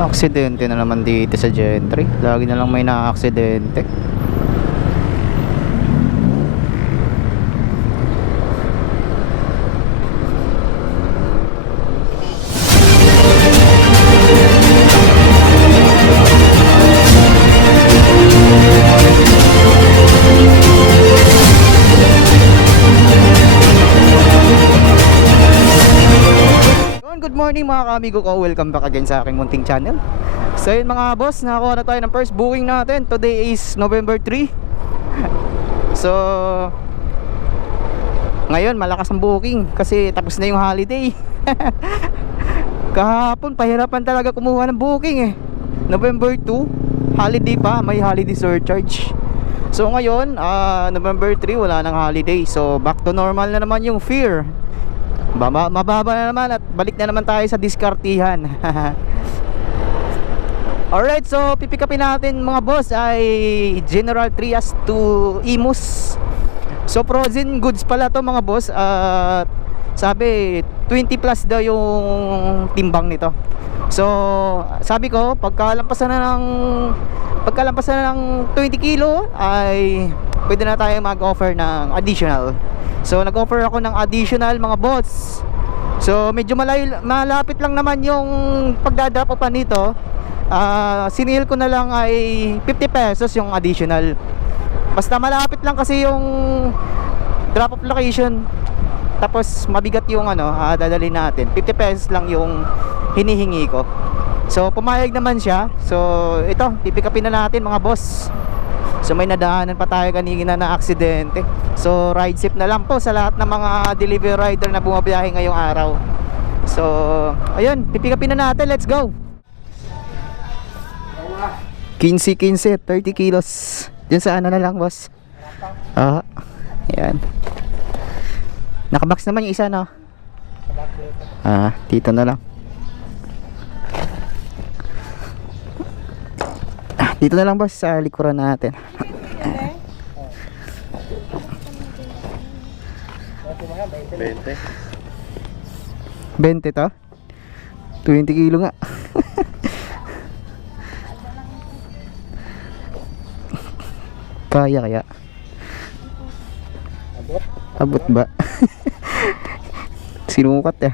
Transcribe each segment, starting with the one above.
Aksidente na naman dito sa Gentry. Lagi na lang may na-aksidente. Good morning mga kaamigo ko, welcome back again sa aking munting channel. So yun mga boss, nakakuha na tayo ng first booking natin. Today is November 3. So ngayon malakas ang booking kasi tapos na yung holiday. Kahapon pahirapan talaga kumuha ng booking eh. November 2, holiday pa, may holiday surcharge. So ngayon November 3 wala nang holiday. So back to normal na naman yung fare. Mababa na naman at balik na naman tayo sa diskartihan. Alright, so pipikapin natin mga boss ay General Trias to Imus. So frozen goods pala to mga boss. Sabi 20 plus daw yung timbang nito. So sabi ko pagkalampasan na ng 20 kilo ay pwede na tayo mag-offer ng additional. So nag-offer ako ng additional mga boss. So medyo malapit lang naman yung pagdadrop upan nito. Sinil ko na lang ay 50 pesos yung additional. Basta malapit lang kasi yung drop off location. Tapos mabigat yung dadalhin natin. 50 pesos lang yung hinihingi ko. So pumayag naman siya. So ito, pipikapin na natin mga boss. So may nadaanan pa tayo kanina na aksidente. So ride safe na lang po sa lahat ng mga delivery rider na bumabiyahe ngayong araw. So ayun, pipikapin na natin, let's go. 15, 30 kilos. Diyan sa na lang boss. Yan. Nakabox naman yung isa no. Dito na lang. Dito na lang boss sa likuran natin. 20 to? 20 kilo nga. Kaya. Abot ba? Sinukat ya.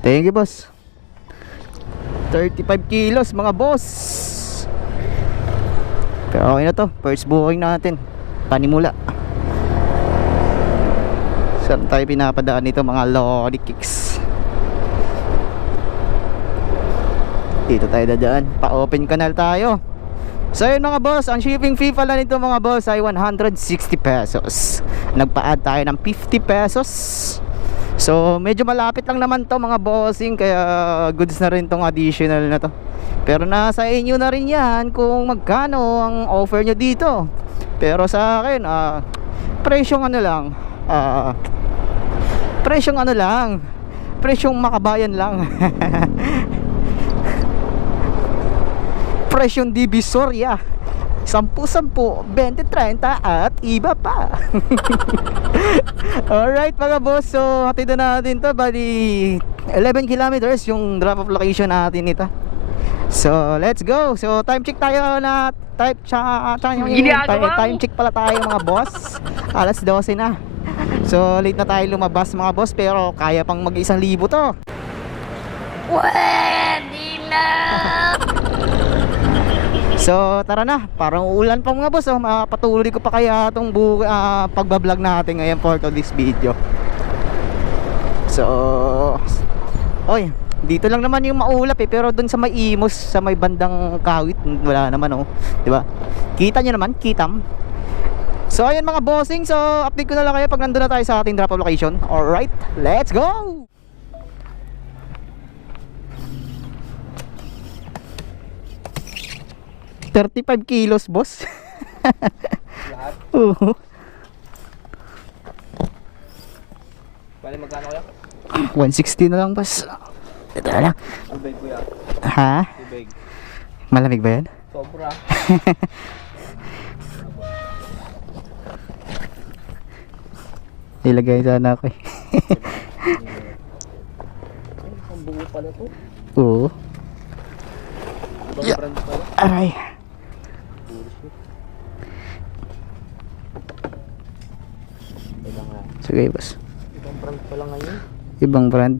Thank you boss. 35 kilos mga boss. Pero okay na to, first booking natin. Panimula. Saan tayo pinapadaan nito mga lorry kicks? Dito tayo dadaan, pa-open canal tayo. So yun mga boss, ang shipping fee pala nito mga boss ay 160 pesos. Nagpa-add tayo ng 50 pesos. So medyo malapit lang naman to mga bossing, kaya goods na rin tong additional na to. Pero nasa inyo na rin yan kung magkano ang offer nyo dito. Pero sa akin presyong presyong makabayan lang. Presyong Divisoria, 10-10, 20-30 at iba pa. Alright mga boss, so hatid na natin to. Bali 11 kilometers yung drop off location natin ito. So let's go. So time check tayo na time check pala tayo mga boss. Alas 12 na. So late na tayo lumabas mga boss, pero kaya pang mag-1,000 to. Pwede na. So tara na, parang uulan pa mga boss. Patuloy ko pa kaya itong pagbablog natin ngayon for this video. So oy, dito lang naman yung maulap pero dun sa may Imus, sa may bandang Kawit, wala naman di ba? Kita nyo naman, kitam. So ayun mga bossing, so update ko na lang kayo pag nandun na tayo sa ating drop off location. Alright, let's go! 35 kilos boss. Lahat? Oo. Bali magkano kaya? 160 na lang boss. Ito na lang. Tubig kuya. Ha? Tubig. Malamig ba yan? Sobra. Ilagay sana ako eh. Ay, ang buo pala to. Oo. Ibang Yeah. brand pala. Aray. Bullshit. Kailangan nga. Sige boss. Ibang brand pala ngayon. Ibang brand.